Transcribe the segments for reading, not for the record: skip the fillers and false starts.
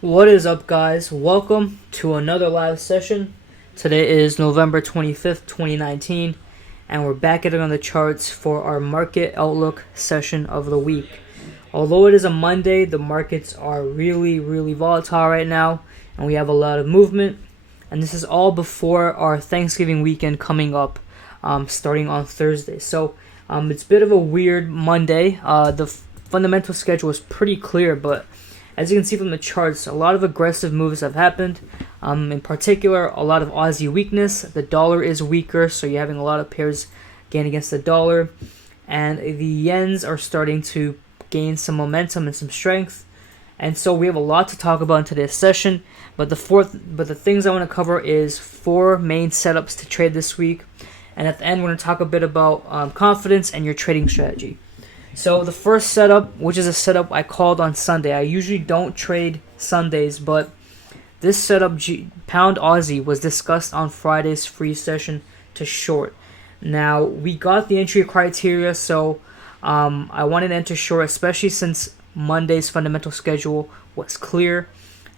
What is up, guys? Welcome to another live session. Today is November 25th, 2019, and we're back at it on the charts for our market outlook session of the week. Although it is a Monday, the markets are really volatile right now, and we have a lot of movement. And this is all before our Thanksgiving weekend coming up, starting on Thursday. So it's a bit of a weird Monday. The fundamental schedule is pretty clear, but as you can see from the charts, a lot of aggressive moves have happened. In particular, a lot of Aussie weakness. The dollar is weaker, so you're having a lot of pairs gain against the dollar. And the yens are starting to gain some momentum and some strength. And so we have a lot to talk about in today's session. But the things I want to cover is 4 main setups to trade this week. And at the end, we're going to talk a bit about confidence and your trading strategy. So the first setup, which is a setup I called on Sunday. I usually don't trade Sundays, but this setup, Pound Aussie, was discussed on Friday's free session to short. Now, we got the entry criteria, so I wanted to enter short, especially since Monday's fundamental schedule was clear.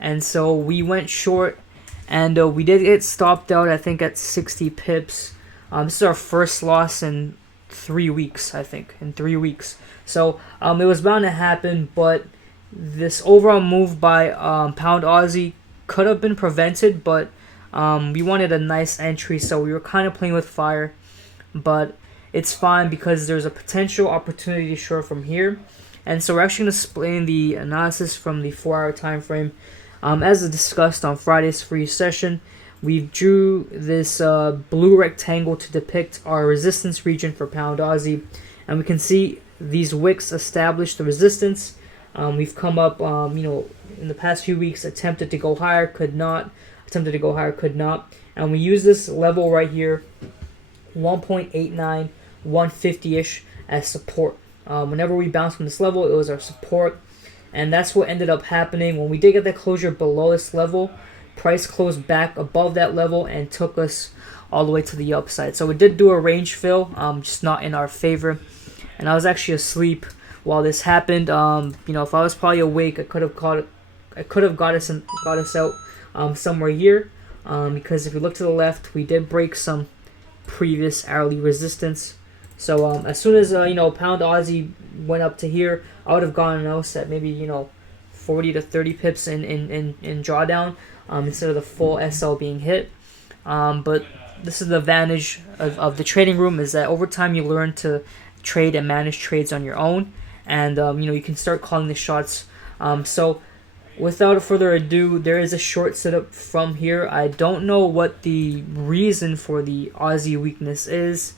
And so we went short, and we did get stopped out, I think, at 60 pips. This is our first loss in 3 weeks, I think, in 3 weeks. So it was bound to happen, but this overall move by Pound Aussie could have been prevented, but we wanted a nice entry, so we were kind of playing with fire. But it's fine because there's a potential opportunity to short from here. And so we're actually going to explain the analysis from the 4-hour time frame. As discussed on Friday's free session, we drew this blue rectangle to depict our resistance region for Pound Aussie, and we can see these wicks establish the resistance. We've come up, in the past few weeks, attempted to go higher, could not. And we use this level right here, 1.89, 150-ish, as support. Whenever we bounced from this level, it was our support, and that's what ended up happening. When we did get that closure below this level, price closed back above that level and took us all the way to the upside. So we did do a range fill, just not in our favor. And I was actually asleep while this happened. If I was probably awake, I could have got us out somewhere here. Because if you look to the left, we did break some previous hourly resistance. So as soon as Pound Aussie went up to here, I would have gone else at maybe 40 to 30 pips in drawdown. Instead of the full SL being hit. But this is the advantage of the trading room, is that over time you learn to trade and manage trades on your own, and you can start calling the shots. So without further ado, there is a short setup from here. I don't know what the reason for the Aussie weakness is.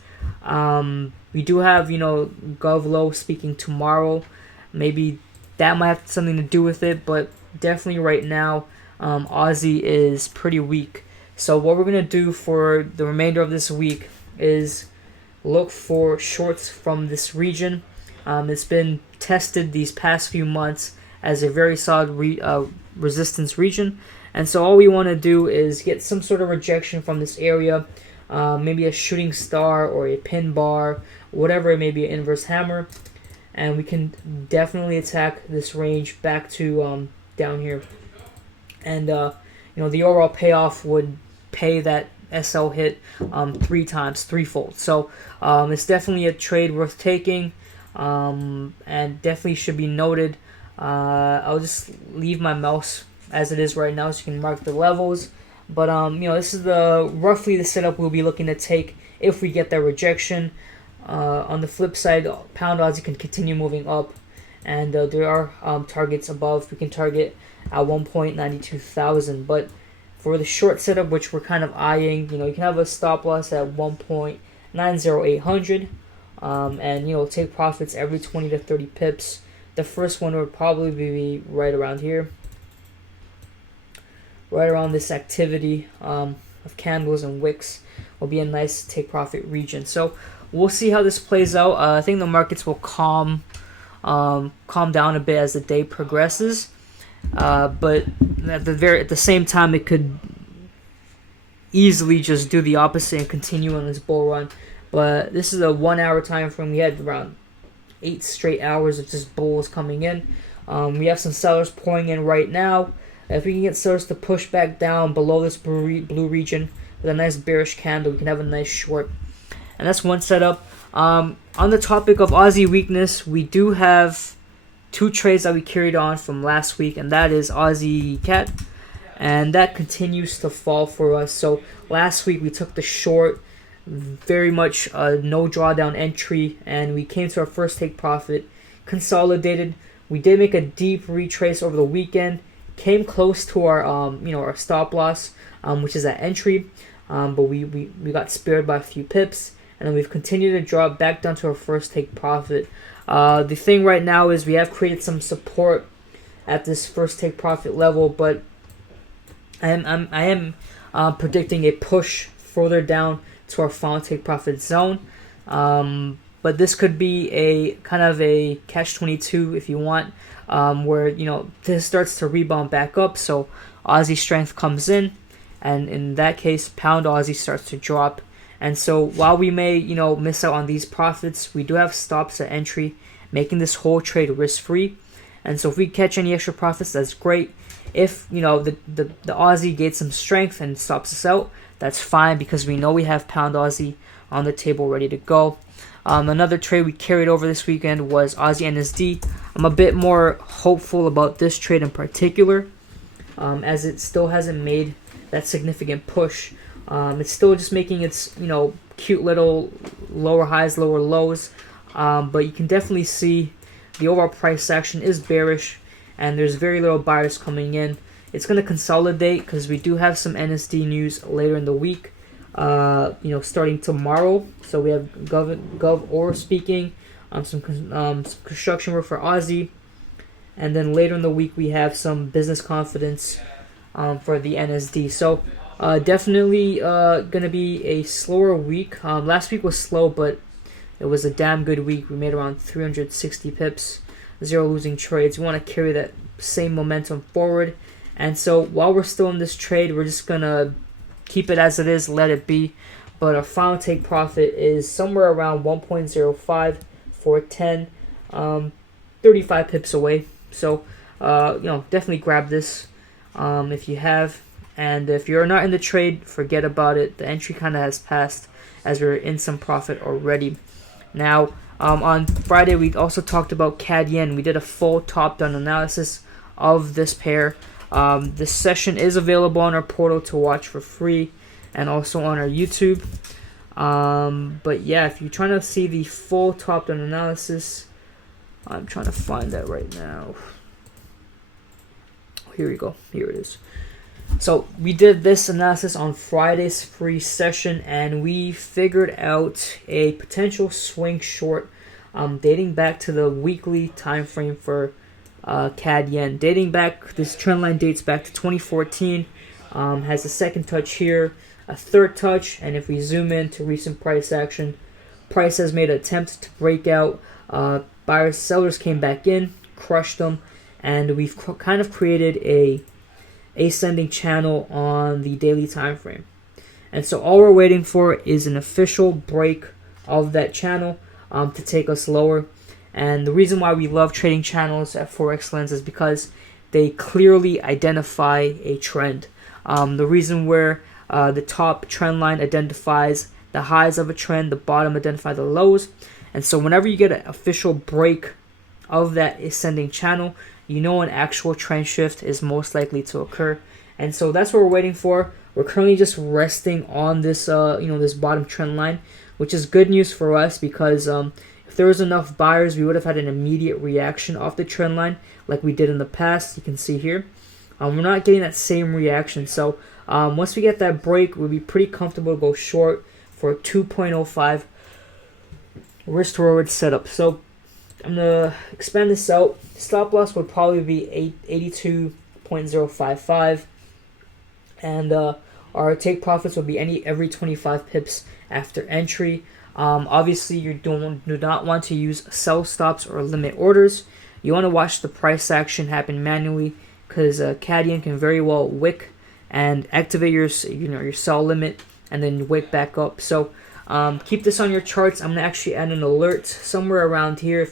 We do have Govlow speaking tomorrow. Maybe that might have something to do with it, but definitely right now Aussie is pretty weak. So what we're going to do for the remainder of this week is look for shorts from this region. It's been tested these past few months as a very solid resistance region. And so all we want to do is get some sort of rejection from this area, maybe a shooting star or a pin bar, whatever it may be, an inverse hammer. And we can definitely attack this range back to down here. And the overall payoff would pay that SL hit 3 times, threefold. So it's definitely a trade worth taking, and definitely should be noted. I'll just leave my mouse as it is right now, so you can mark the levels. But this is roughly the setup we'll be looking to take if we get that rejection. On the flip side, Pound Aussie can continue moving up, and there are targets above. We can target at 1.92,000, but for the short setup, which we're kind of eyeing, you can have a stop loss at 1.90800, and take profits every 20 to 30 pips. The first one would probably be right around here, right around this activity of candles and wicks will be a nice take profit region. So we'll see how this plays out. I think the markets will calm down a bit as the day progresses. But at the same time, it could easily just do the opposite and continue on this bull run. But this is a 1-hour time frame. We had around 8 straight hours of just bulls coming in. We have some sellers pouring in right now. If we can get sellers to push back down below this blue region with a nice bearish candle, we can have a nice short. And that's one setup. On the topic of Aussie weakness, we do have two trades that we carried on from last week, and that is Aussie CAD, and that continues to fall for us. So last week we took the short, very much no drawdown entry, and we came to our first take profit, consolidated. We did make a deep retrace over the weekend, came close to our our stop loss, which is at entry, but we got spared by a few pips, and then we've continued to drop back down to our first take profit. The thing right now is we have created some support at this first take profit level, but I am predicting a push further down to our final take profit zone. But this could be a kind of a catch-22 if you want, where this starts to rebound back up. So Aussie strength comes in, and in that case, pound Aussie starts to drop. And so while we may miss out on these profits, we do have stops at entry, making this whole trade risk-free. And so if we catch any extra profits, that's great. If the Aussie gains some strength and stops us out, that's fine, because we know we have pound Aussie on the table ready to go. Another trade we carried over this weekend was Aussie NSD. I'm a bit more hopeful about this trade in particular, as it still hasn't made that significant push. It's still just making its cute little lower highs, lower lows, but you can definitely see the overall price action is bearish, and there's very little buyers coming in. It's going to consolidate because we do have some NSD news later in the week. Starting tomorrow. So we have Gov Or speaking on some construction work for Aussie, and then later in the week we have some business confidence for the NSD. So definitely gonna be a slower week. Last week was slow, but it was a damn good week. We made around 360 pips, 0 losing trades. We want to carry that same momentum forward. And so while we're still in this trade, we're just gonna keep it as it is, let it be. But our final take profit is somewhere around 1.05 for 10, 35 pips away. So, definitely grab this if you have. And if you're not in the trade, forget about it. The entry kind of has passed, as we're in some profit already. Now, on Friday, we also talked about CAD Yen. We did a full top-down analysis of this pair. This session is available on our portal to watch for free, and also on our YouTube. But yeah, if you're trying to see the full top-down analysis, I'm trying to find that right now. Here we go. Here it is. So we did this analysis on Friday's free session, and we figured out a potential swing short dating back to the weekly time frame for CAD Yen. Dating back, this trend line dates back to 2014, has a second touch here, a third touch, and if we zoom in to recent price action, price has made an attempt to break out. Buyers, sellers came back in, crushed them, and we've kind of created a ascending channel on the daily time frame. And so all we're waiting for is an official break of that channel to take us lower. And the reason why we love trading channels at Forex Lens is because they clearly identify a trend. The reason where the top trend line identifies the highs of a trend, the bottom identifies the lows. And so whenever you get an official break of that ascending channel, you know an actual trend shift is most likely to occur. And so that's what we're waiting for. We're currently just resting on this this bottom trend line, which is good news for us, because if there was enough buyers, we would have had an immediate reaction off the trend line like we did in the past. You can see here. We're not getting that same reaction. So once we get that break, we'll be pretty comfortable to go short for a 2.05 risk reward setup. So I'm going to expand this out. Stop loss would probably be 82.055. And our take profits will be every 25 pips after entry. Obviously, you do not want to use sell stops or limit orders. You want to watch the price action happen manually, because CAD Yen can very well wick and activate your sell limit and then wick back up. So keep this on your charts. I'm going to actually add an alert somewhere around here.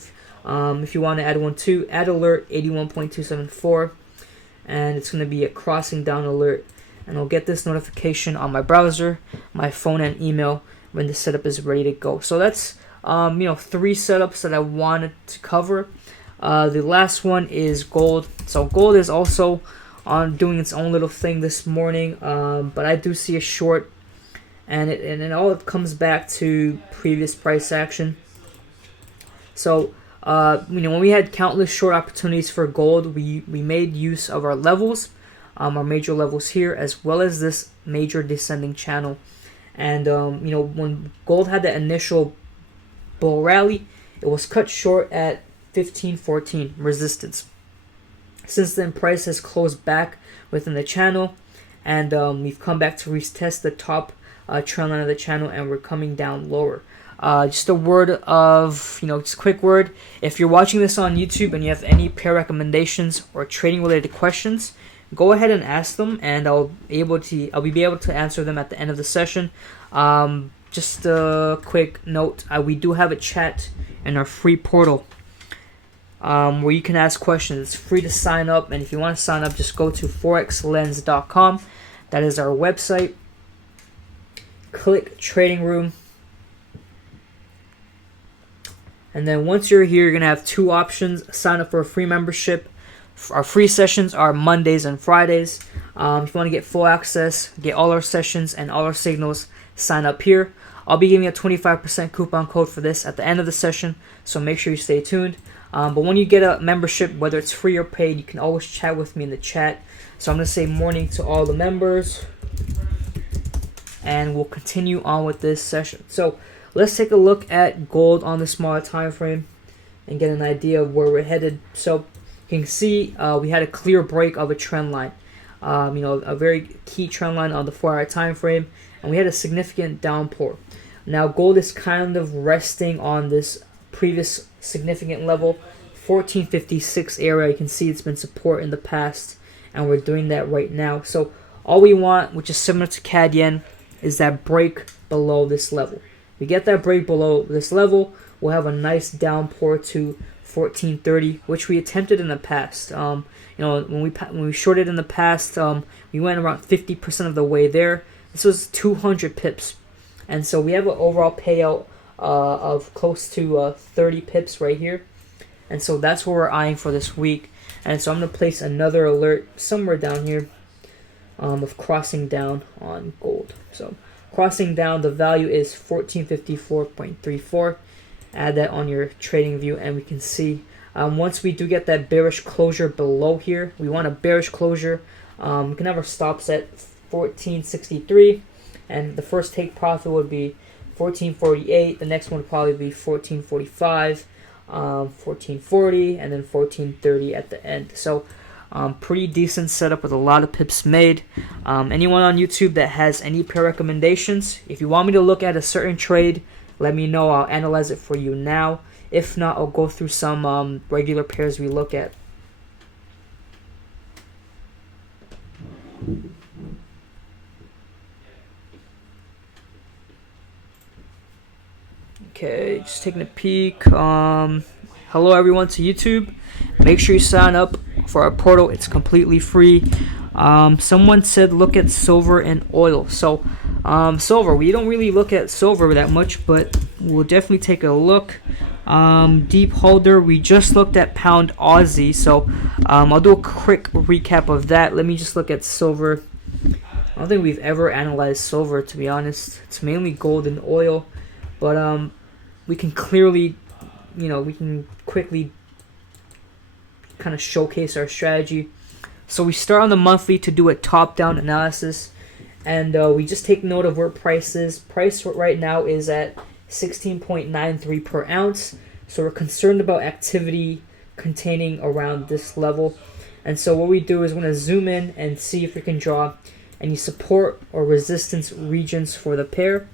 If you want to add one too, add alert 81.274. and it's going to be a crossing down alert, and I'll get this notification on my browser, my phone, and email when the setup is ready to go. So that's 3 setups that I wanted to cover. The last one is gold. So gold is also on doing its own little thing this morning, but I do see a short, and it all comes back to previous price action. So when we had countless short opportunities for gold, we made use of our levels, our major levels here, as well as this major descending channel. And when gold had that initial bull rally, it was cut short at 1514 resistance. Since then, price has closed back within the channel, and we've come back to retest the top trend line of the channel, and we're coming down lower. Just a word of, just a quick word. If you're watching this on YouTube and you have any pair recommendations or trading related questions, go ahead and ask them, and I'll be able to answer them at the end of the session. Just a quick note: we do have a chat in our free portal where you can ask questions. It's free to sign up, and if you want to sign up, just go to forexlens.com. That is our website. Click Trading Room. And then once you're here, you're going to have 2 options. Sign up for a free membership. Our free sessions are Mondays and Fridays. If you want to get full access, get all our sessions and all our signals, sign up here. I'll be giving a 25% coupon code for this at the end of the session, so make sure you stay tuned. But when you get a membership, whether it's free or paid, you can always chat with me in the chat. So I'm going to say morning to all the members, and we'll continue on with this session. So let's take a look at gold on the smaller time frame and get an idea of where we're headed. So you can see we had a clear break of a trend line, a very key trend line on the 4-hour time frame, and we had a significant downpour. Now gold is kind of resting on this previous significant level, 1456 area. You can see it's been support in the past, and we're doing that right now. So all we want, which is similar to CAD yen, is that break below this level. We get that break below this level, we'll have a nice downpour to 1430, which we attempted in the past. When we shorted in the past, we went around 50% of the way there. This was 200 pips, and so we have an overall payout of close to 30 pips right here, and so that's what we're eyeing for this week. And so I'm going to place another alert somewhere down here of crossing down on gold. So crossing down, the value is 1454.34. Add that on your trading view, and we can see once we do get that bearish closure below here, we want a bearish closure. We can have our stops at 1463, and the first take profit would be 1448. The next one would probably be 1445, 1440, and then 1430 at the end. So pretty decent setup with a lot of pips made. Anyone on YouTube that has any pair recommendations, if you want me to look at a certain trade, let me know. I'll analyze it for you now. If not, I'll go through some regular pairs we look at. Okay, just taking a peek. Hello everyone to YouTube. Make sure you sign up for our portal. It's completely free. Someone said look at silver and oil. So silver, we don't really look at silver that much, but we'll definitely take a look. Deep holder, we just looked at pound Aussie, so I'll do a quick recap of that. Let me just look at silver. I don't think we've ever analyzed silver, to be honest. It's mainly gold and oil, but we can clearly, we can quickly kind of showcase our strategy. So we start on the monthly to do a top-down analysis, and we just take note of where price is. Price right now is at 16.93 per ounce, so we're concerned about activity containing around this level. And so what we do is we're going to zoom in and see if we can draw any support or resistance regions for the pair.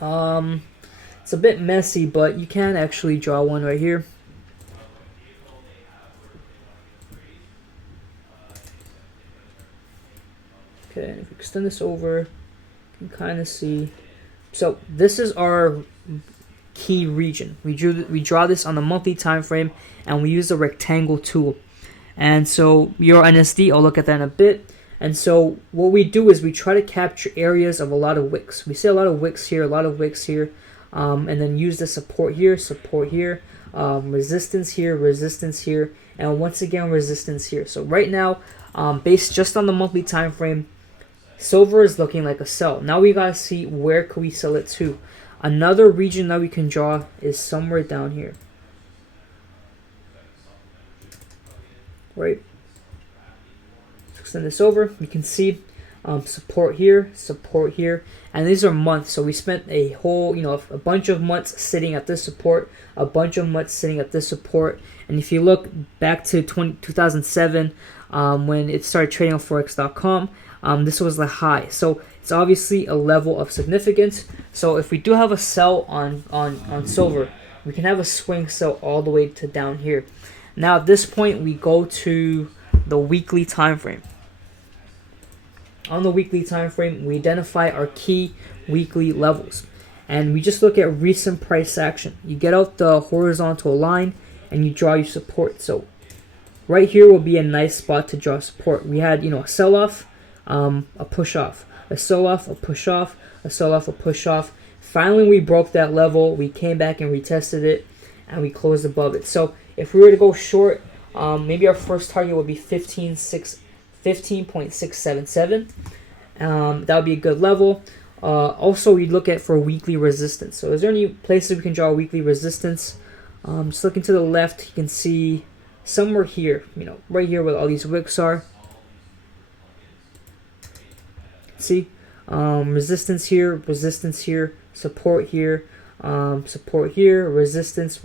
It's a bit messy, but you can actually draw one right here. Okay, and if we extend this over, you can kind of see. So this is our key region. We draw this on the monthly time frame, and we use the rectangle tool. And so Euro NSD, I'll look at that in a bit. And so what we do is we try to capture areas of a lot of wicks. We see a lot of wicks here, a lot of wicks here, and then use the support here, resistance here, and once again resistance here. So right now, based just on the monthly time frame, silver is looking like a sell. Now we gotta see where could we sell it to. Another region that we can draw is somewhere down here, right? Extend this over. You can see support here, and these are months. So we spent a whole, a bunch of months sitting at this support, a bunch of months sitting at this support. And if you look back to 2007, when it started trading on Forex.com, this was the high. So it's obviously a level of significance. So if we do have a sell on silver, we can have a swing sell all the way to down here. Now at this point, we go to the weekly time frame. On the weekly time frame, we identify our key weekly levels, and we just look at recent price action. You get out the horizontal line and you draw your support. So right here will be a nice spot to draw support. We had, a sell-off, a push-off, a sell-off, a push-off, a sell-off, a push-off. Finally, we broke that level. We came back and retested it, and we closed above it. So if we were to go short, maybe our first target would be 15.677. That would be a good level. Also, we look at for weekly resistance. So is there any places we can draw weekly resistance? Just looking to the left, you can see somewhere here, right here where all these wicks are. See, resistance here, support here, resistance,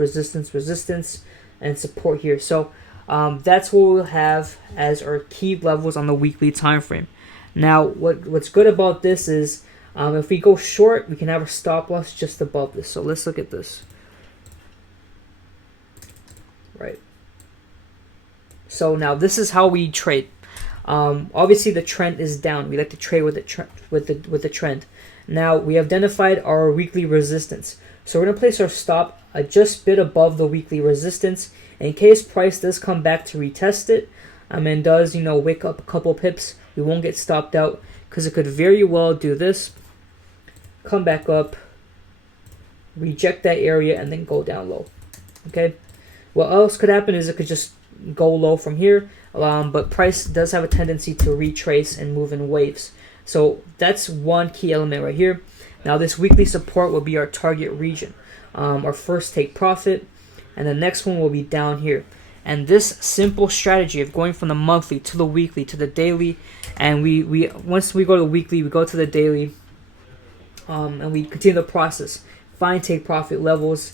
and support here. So that's what we'll have as our key levels on the weekly time frame. Now, what's good about this is if we go short, we can have a stop loss just above this. So let's look at this. Right. So now this is how we trade. Obviously, the trend is down. We like to trade with the trend. Now we identified our weekly resistance. So we're gonna place our stop just a bit above the weekly resistance. In case price does come back to retest it, and does wick up a couple pips, we won't get stopped out, because it could very well do this, come back up, reject that area, and then go down low. Okay. What else could happen is it could just go low from here, but price does have a tendency to retrace and move in waves. So that's one key element right here. Now this weekly support will be our target region, our first take profit, and the next one will be down here. And this simple strategy of going from the monthly to the weekly to the daily, and we once we go to the weekly, we go to the daily, and we continue the process. Find take profit levels,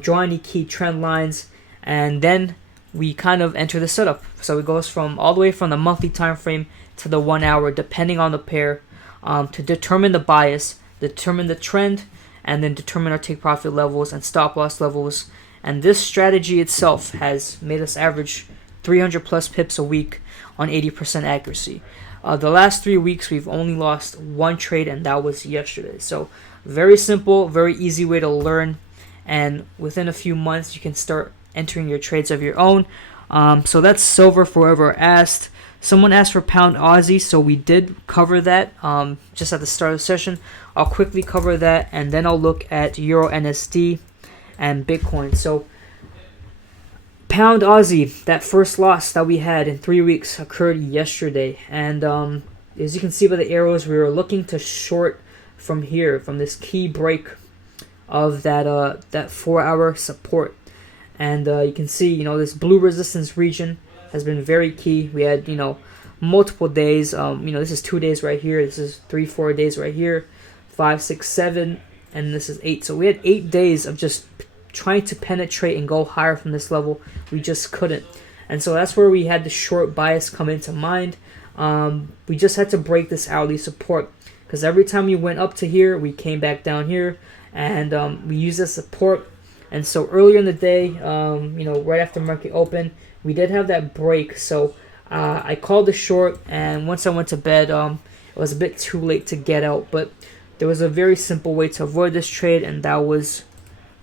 draw any key trend lines, and then we kind of enter the setup. So it goes from all the way from the monthly time frame to the 1 hour, depending on the pair, to determine the bias, determine the trend, and then determine our take profit levels and stop loss levels. And this strategy itself has made us average 300 plus pips a week on 80% accuracy. The last 3 weeks, we've only lost one trade, and that was yesterday. So very simple, very easy way to learn. And within a few months, you can start entering your trades of your own. So that's silver. Forever asked. Someone asked for pound Aussie, so we did cover that just at the start of the session. I'll quickly cover that, and then I'll look at Euro NSD and Bitcoin. So pound Aussie, that first loss that we had in 3 weeks occurred yesterday, and as you can see by the arrows, we were looking to short from here, from this key break of that 4 hour support. And you can see, this blue resistance region has been very key. We had, multiple days. This is 2 days right here. This is 3-4 days right here. 5, 6, 7, and this is 8. So we had 8 days of just trying to penetrate and go higher from this level. We just couldn't. And so that's where we had the short bias come into mind. We just had to break this hourly support, because every time we went up to here, we came back down here, and we used this support. And so earlier in the day, right after market open, we did have that break. So I called the short, and once I went to bed, it was a bit too late to get out. But there was a very simple way to avoid this trade, and that was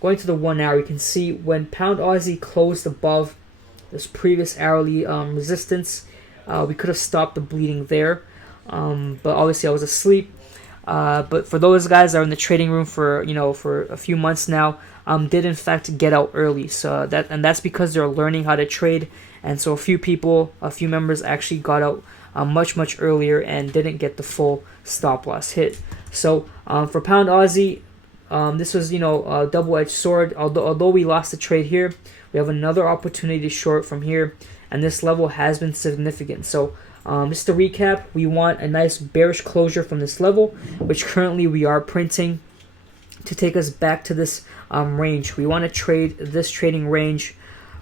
going to the 1 hour. You can see when pound Aussie closed above this previous hourly resistance. We could have stopped the bleeding there, but obviously I was asleep. But for those guys that are in the trading room for for a few months now, did in fact get out early. So that's because they're learning how to trade, and so a few members actually got out much earlier and didn't get the full stop loss hit. So for pound Aussie, this was a double-edged sword. Although we lost the trade here, we have another opportunity to short from here, and this level has been significant. So just to recap, we want a nice bearish closure from this level, which currently we are printing, to take us back to this range. We want to trade this trading range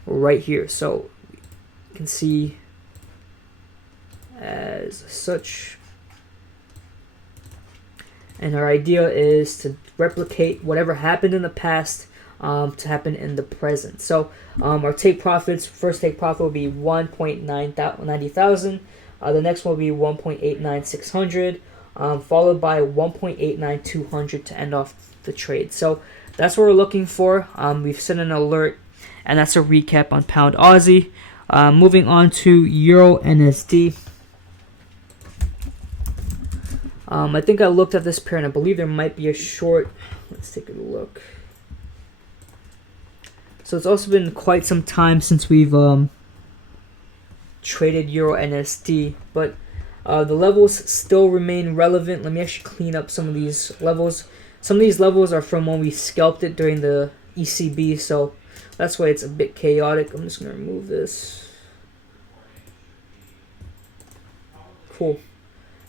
right here. So you can see as such. And our idea is to replicate whatever happened in the past to happen in the present. So our take profits, first take profit will be 1.90,000. The next one will be 1.89600, followed by 1.89200 to end off the trade. So that's what we're looking for. We've set an alert, and that's a recap on pound Aussie. Moving on to Euro NSD. I think I looked at this pair, and I believe there might be a short. Let's take a look. So it's also been quite some time since we've traded Euro NSD, but the levels still remain relevant. Let me actually clean up some of these levels. Some of these levels are from when we scalped it during the ECB, so that's why it's a bit chaotic. I'm just going to remove this. Cool.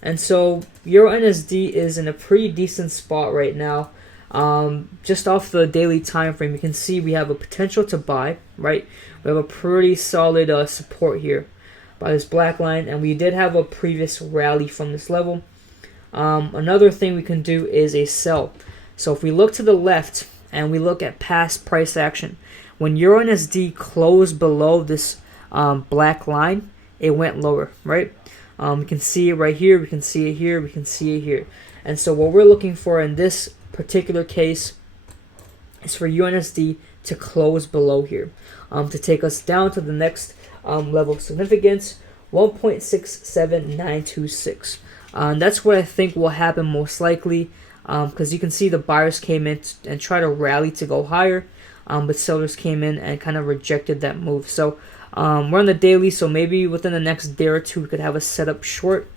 And so Euro NSD is in a pretty decent spot right now. Just off the daily time frame, you can see we have a potential to buy, right? We have a pretty solid support here by this black line, and we did have a previous rally from this level. Another thing we can do is a sell. So if we look to the left and we look at past price action, when Euro NSD closed below this black line, it went lower, right? We can see it right here, we can see it here, we can see it here. And so what we're looking for in this particular case is for UNSD to close below here, to take us down to the next level of significance, 1.67926. That's what I think will happen most likely, because you can see the buyers came in and tried to rally to go higher, but sellers came in and kind of rejected that move. So we're on the daily, so maybe within the next day or two we could have a setup short.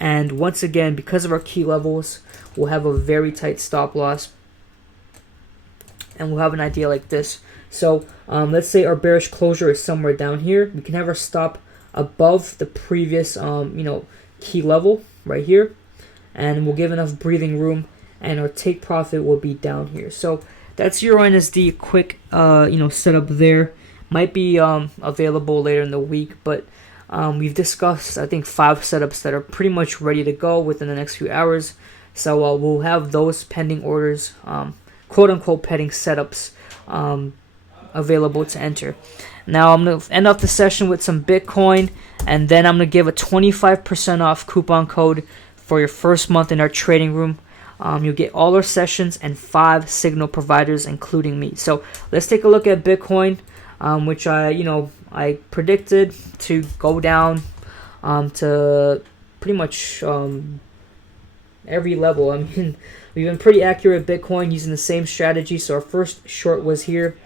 And once again, because of our key levels, we'll have a very tight stop loss, and we'll have an idea like this. So let's say our bearish closure is somewhere down here. We can have our stop above the previous key level right here, and we'll give enough breathing room, and our take profit will be down here. So that's Euro NSD quick setup there. Might be available later in the week, but we've discussed, I think, 5 setups that are pretty much ready to go within the next few hours. So we'll have those pending orders, quote-unquote pending setups, available to enter. Now I'm going to end off the session with some Bitcoin, and then I'm going to give a 25% off coupon code for your first month in our trading room. You'll get all our sessions and 5 signal providers, including me. So let's take a look at Bitcoin, which I predicted to go down to pretty much every level. I mean, we've been pretty accurate at Bitcoin using the same strategy. So our first short was here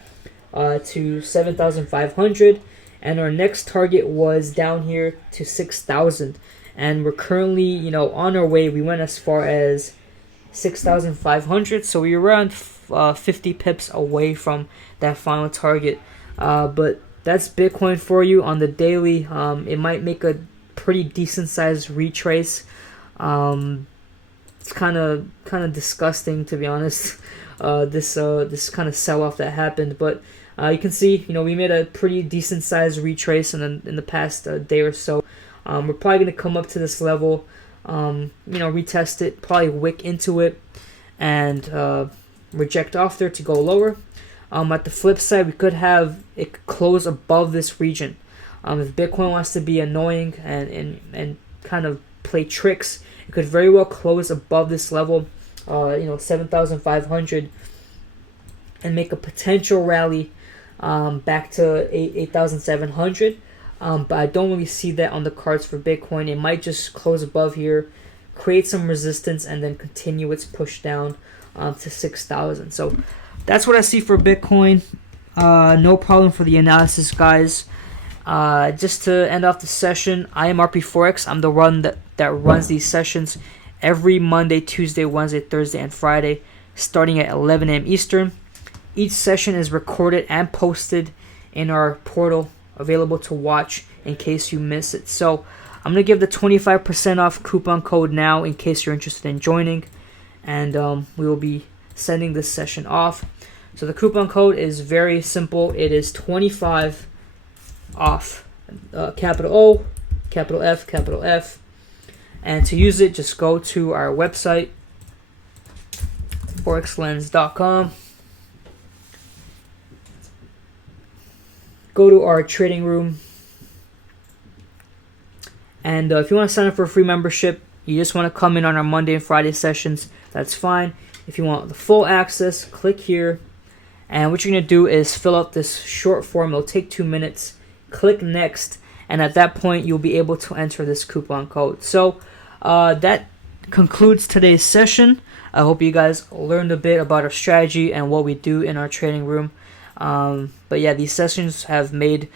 to 7,500, and our next target was down here to 6,000. And we're currently, on our way. We went as far as 6,500, so we were around 50 pips away from that final target. But that's Bitcoin for you on the daily. It might make a pretty decent sized retrace. It's kind of disgusting, to be honest. This kind of sell off that happened, but you can see we made a pretty decent sized retrace in the past day or so. We're probably going to come up to this level, retest it, probably wick into it, and reject off there to go lower. At the flip side, we could have it close above this region. If Bitcoin wants to be annoying and kind of play tricks, it could very well close above this level, 7,500, and make a potential rally back to 8,700. But I don't really see that on the cards for Bitcoin. It might just close above here, create some resistance, and then continue its push down to 6,000. So that's what I see for Bitcoin. No problem for the analysis, guys. Just to end off the session, I am RP Forex. I'm the one that runs these sessions every Monday, Tuesday, Wednesday, Thursday, and Friday, starting at 11 a.m. Eastern. Each session is recorded and posted in our portal, available to watch in case you miss it. So I'm going to give the 25% off coupon code now in case you're interested in joining. And we will be sending this session off. So the coupon code is very simple. It is 25 off. Capital O, capital F, capital F. And to use it, just go to our website, forexlens.com. Go to our trading room. And if you want to sign up for a free membership, you just want to come in on our Monday and Friday sessions, that's fine. If you want the full access, click here. And what you're going to do is fill out this short form. It'll take 2 minutes. Click next. And at that point, you'll be able to enter this coupon code. So that concludes today's session. I hope you guys learned a bit about our strategy and what we do in our trading room. But yeah, these sessions have made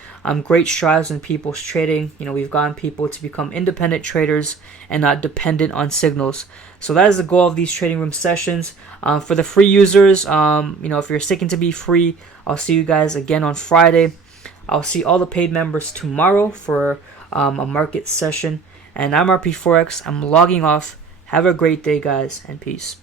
great strides in people's trading. We've gotten people to become independent traders and not dependent on signals. So that is the goal of these trading room sessions. For the free users, if you're sticking to be free, I'll see you guys again on Friday. I'll see all the paid members tomorrow for a market session. And I'm RP Forex. I'm logging off. Have a great day, guys, and peace.